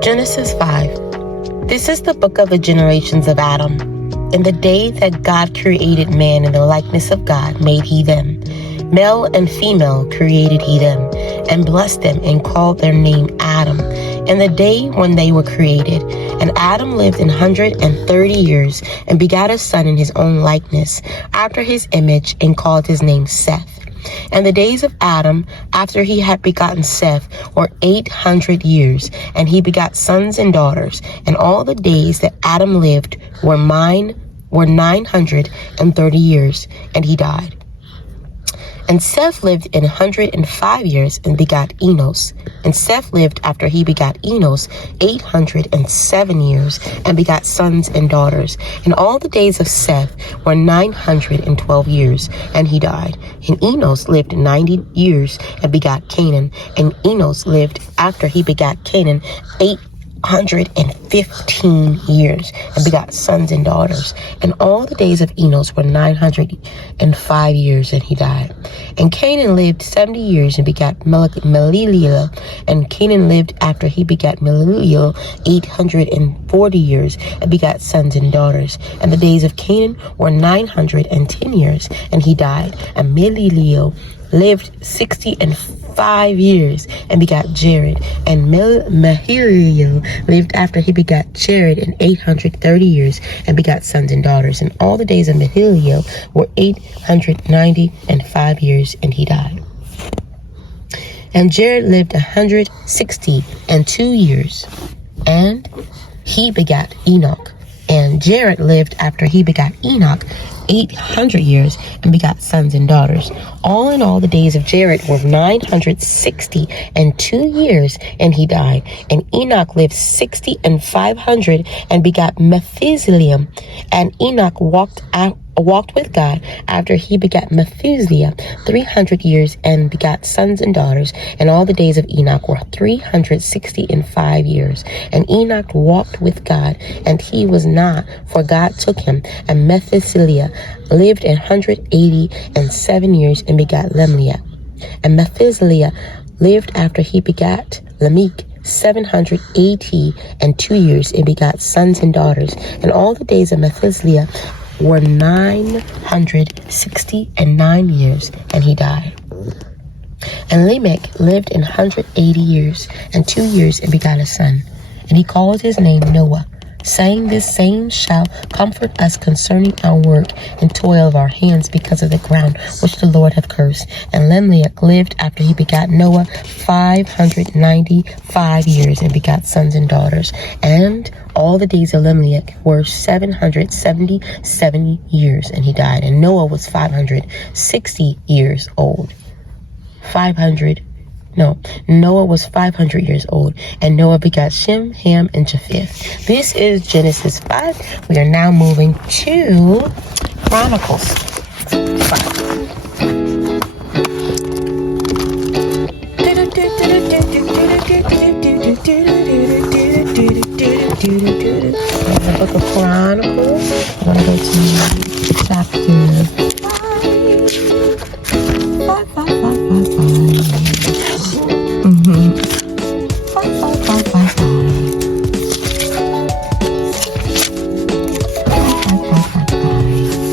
Genesis 5. This is the book of the generations of Adam. In the day that God created man in the likeness of God made he them. Male and female created he them, and blessed them and called their name Adam. In the day when they were created, and Adam lived 130 years, and begat a son in his own likeness, after his image, and called his name Seth. And the days of Adam, after he had begotten Seth, were 800 years, and he begat sons and daughters. And all the days that Adam lived were 930 years, and he died. And Seth lived 105 years, and begat Enos. And Seth lived after he begat Enos 807 years, and begat sons and daughters. And all the days of Seth were 912 years, and he died. And Enos lived 90 years, and begat Canaan. And Enos lived after he begat Canaan 815 years, and begot sons and daughters. And all the days of Enos were 905 years, and he died. And Canaan lived 70 years, and begat Melileel. And Canaan lived after he begat Melileel 840 years, and begat sons and daughters. And the days of Canaan were 910 years, and he died. And Melileel lived 65 years, and begat Jared. And Mahireel lived after he begat Jared 830 years, and begat sons and daughters. And all the days of Mahireel were 895 years, and he died. And Jared lived 162 years, and he begat Enoch. And Jared lived after he begat Enoch 800 years, and begot sons and daughters. All in all, the days of Jared were 962 years, and he died. And Enoch lived 500, and begot Methuselah. And Enoch walked with God after he begat Methuselah 300 years, and begat sons and daughters. And all the days of Enoch were 365 years. And Enoch walked with God, and he was not, for God took him. And Methuselah lived 187 years, and begat Lamech. And Methuselah lived after he begat Lamech 782 years, and begot sons and daughters. And all the days of Methuselah were 969 years, and he died. And Lamech lived 180 years and 2 years, and begot a son. And he called his name Noah, saying, This same shall comfort us concerning our work and toil of our hands, because of the ground which the Lord hath cursed. And Lamech lived after he begat Noah 595 years, and begot sons and daughters. And all the days of Lamech were 777 years, and he died. And Noah was 560 years old. Noah was 500 years old, and Noah begot Shem, Ham, and Japheth. This is Genesis 5. We are now moving to Chronicles 5. The book of Chronicles. I'm going to go to chapter 5.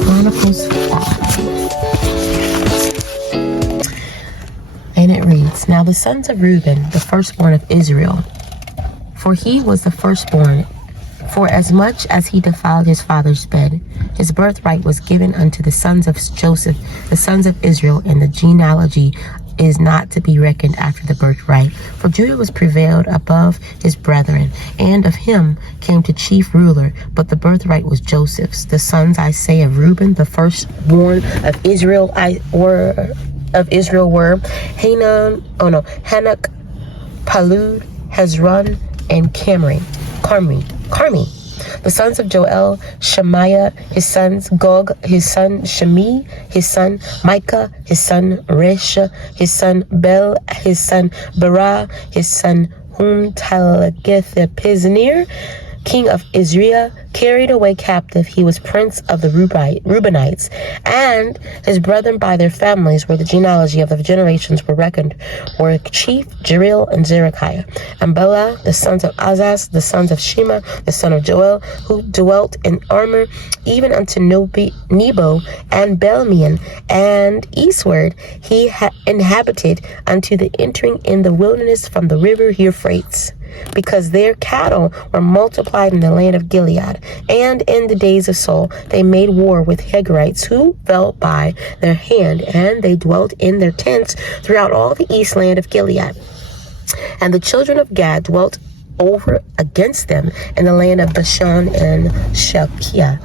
Chronicles 5. And it reads, Now the sons of Reuben, the firstborn of Israel, for he was the firstborn, for as much as he defiled his father's bed, his birthright was given unto the sons of Joseph, the sons of Israel, and the genealogy is not to be reckoned after the birthright. For Judah was prevailed above his brethren, and of him came to chief ruler, but the birthright was Joseph's. The sons, I say, of Reuben, the firstborn of Israel, were Hanok, Palud, Hezron, and Carmi. The sons of Joel, Shemaiah, his sons, Gog, his son, Shemi, his son, Micah, his son, Resha, his son, Bel, his son, Berah, his son, Talgeth-Piznir, king of Israel, carried away captive. He was prince of the Reubenites, and his brethren by their families, where the genealogy of the generations were reckoned, were chief Jeril and Zerekiah, and Bela, the sons of Azaz, the sons of Shema, the son of Joel, who dwelt in Armor, even unto Nebo and Belmian, and eastward he inhabited unto the entering in the wilderness from the river Euphrates, because their cattle were multiplied in the land of Gilead. And in the days of Saul they made war with Hagrites, who fell by their hand, and they dwelt in their tents throughout all the east land of Gilead. And the children of Gad dwelt over against them in the land of Bashan and Shalkiah.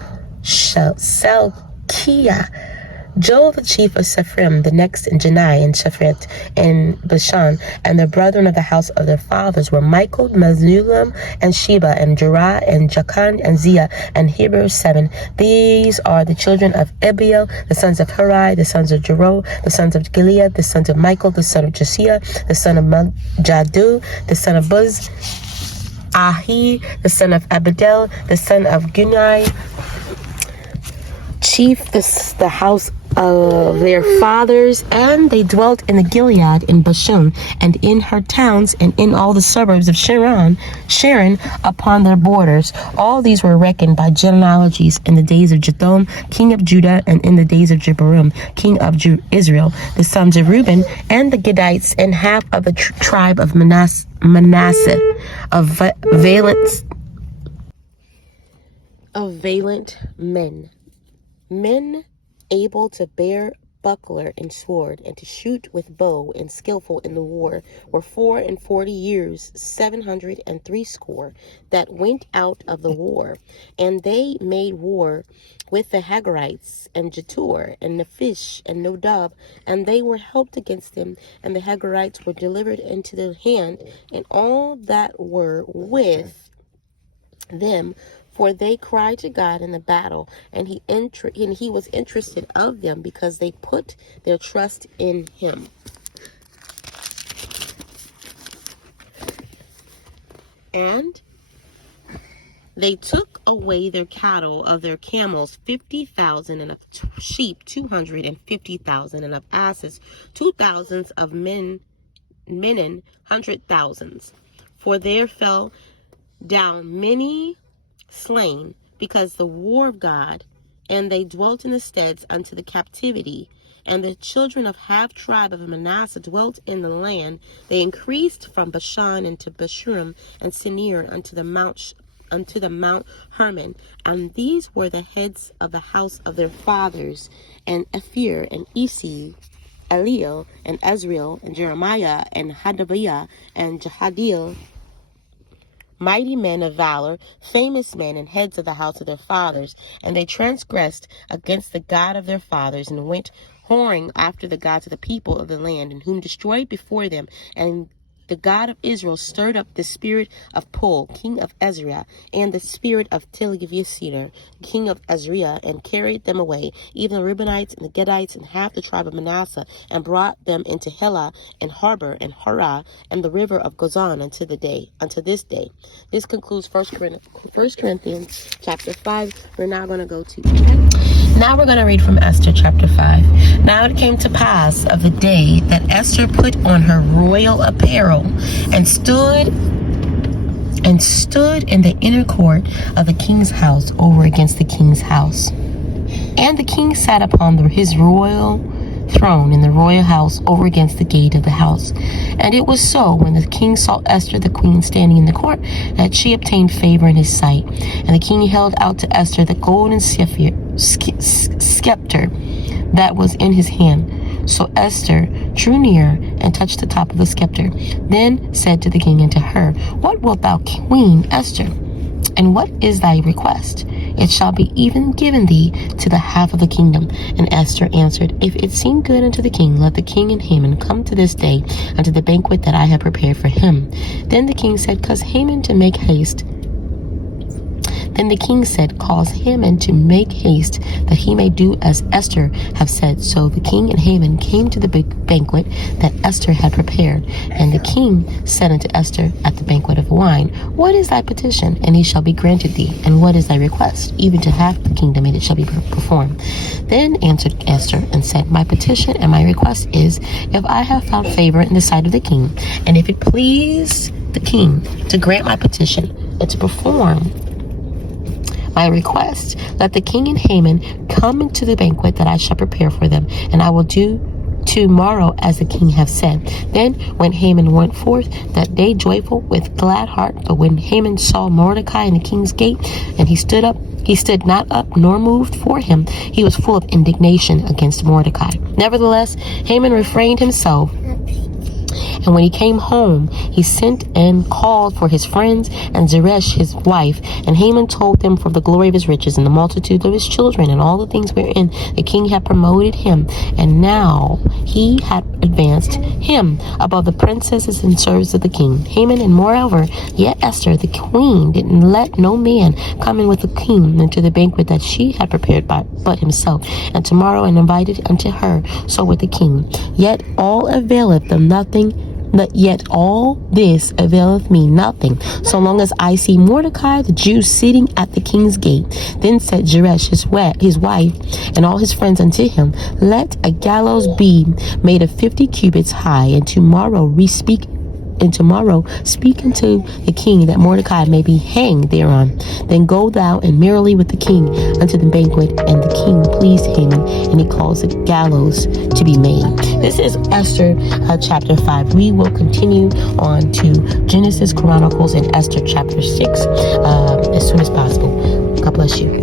Joel the chief of Sephrim, the next in Janai and Shaphat and Bashan, and the brethren of the house of their fathers were Michael, Mezulam, and Sheba, and Jerah, and Jachan, and Zia, and Heber 7. These are the children of Ebiel, the sons of Hurai, the sons of Jero, the sons of Gilead, the sons of Michael, the son of Josiah, the son of Jadu, the son of Buz, Ahi, the son of Abedel, the son of Gunai, chief the house of their fathers, and they dwelt in the Gilead, in Bashan, and in her towns, and in all the suburbs of Sharon upon their borders. All these were reckoned by genealogies in the days of Jotham, king of Judah, and in the days of Jehoram, king of Israel, the sons of Reuben, and the Gadites, and half of the tribe of Manasseh, of valiant men able to bear buckler and sword, and to shoot with bow, and skillful in the war, were 44 years, 760, that went out of the war. And they made war with the Hagrites, and Jetur, and Nephish, and Nodab, and they were helped against them, and the Hagrites were delivered into their hand, and all that were with them, for they cried to God in the battle, and he was interested of them, because they put their trust in him. And they took away their cattle, of their camels 50,000, and of sheep 250,000, and of asses 2,000, of men 100,000. For there fell down many slain, because the war of God, and they dwelt in the steads unto the captivity. And the children of half tribe of Manasseh dwelt in the land. They increased from Bashan into Bashurim and Sinir unto the Mount Hermon. And these were the heads of the house of their fathers, and Ephir, and Isi, Eliel, and Ezrael, and Jeremiah, and Hadaviah, and Jahadiel, mighty men of valor, famous men, and heads of the house of their fathers. And they transgressed against the God of their fathers, and went whoring after the gods of the people of the land, and whom destroyed before them. And the God of Israel stirred up the spirit of Pul, king of Ezra, and the spirit of Tiglath-Pileser, king of Azria, and carried them away, even the Reubenites and the Gadites, and half the tribe of Manasseh, and brought them into Helah, and Harbor, and Harah, and the river of Gozan unto this day. This concludes 1 Corinthians chapter 5. We're now going to go to Now we're going to read from Esther chapter 5. Now it came to pass of the day that Esther put on her royal apparel, and stood in the inner court of the king's house, over against the king's house. And the king sat upon his royal throne in the royal house, over against the gate of the house. And it was so, when the king saw Esther the queen standing in the court, that she obtained favor in his sight. And the king held out to Esther the golden scepter that was in his hand. So Esther drew near and touched the top of the scepter. Then said to the king and to her, What wilt thou, Queen Esther? And what is thy request? It shall be even given thee to the half of the kingdom. And Esther answered, If it seem good unto the king, let the king and Haman come to this day unto the banquet that I have prepared for him. Then the king said, Cause Haman to make haste. Then the king said, cause Haman to make haste, that he may do as Esther have said. So the king and Haman came to the big banquet that Esther had prepared. And the king said unto Esther at the banquet of wine, what is thy petition? And he shall be granted thee. And what is thy request? Even to half the kingdom, and it shall be performed. Then answered Esther and said, my petition and my request is, if I have found favor in the sight of the king, and if it please the king to grant my petition and to perform my request, let the king and Haman come into the banquet that I shall prepare for them, and I will do tomorrow as the king hath said. Then when Haman went forth that day joyful with glad heart, but when Haman saw Mordecai in the king's gate, and he stood not up nor moved for him, he was full of indignation against Mordecai. Nevertheless, Haman refrained himself. And when he came home, he sent and called for his friends and Zeresh his wife. And Haman told them from the glory of his riches and the multitude of his children and all the things wherein the king had promoted him. And now he had advanced him above the princesses and servants of the king. Haman, and moreover, yet Esther the queen didn't let no man come in with the king into the banquet that she had prepared but himself. And tomorrow and invited unto her, so with the king. Yet all availeth them nothing. Yet all this availeth me nothing, so long as I see Mordecai the Jew sitting at the king's gate. Then said Zeresh his wife and all his friends unto him, let a gallows be made of 50 cubits high, and tomorrow speak unto the king that Mordecai may be hanged thereon. Then go thou and merrily with the king unto the banquet. And the king pleased Haman, and he caused the gallows to be made. This is Esther chapter 5. We will continue on to Genesis, Chronicles, and Esther chapter 6 as soon as possible. God bless you.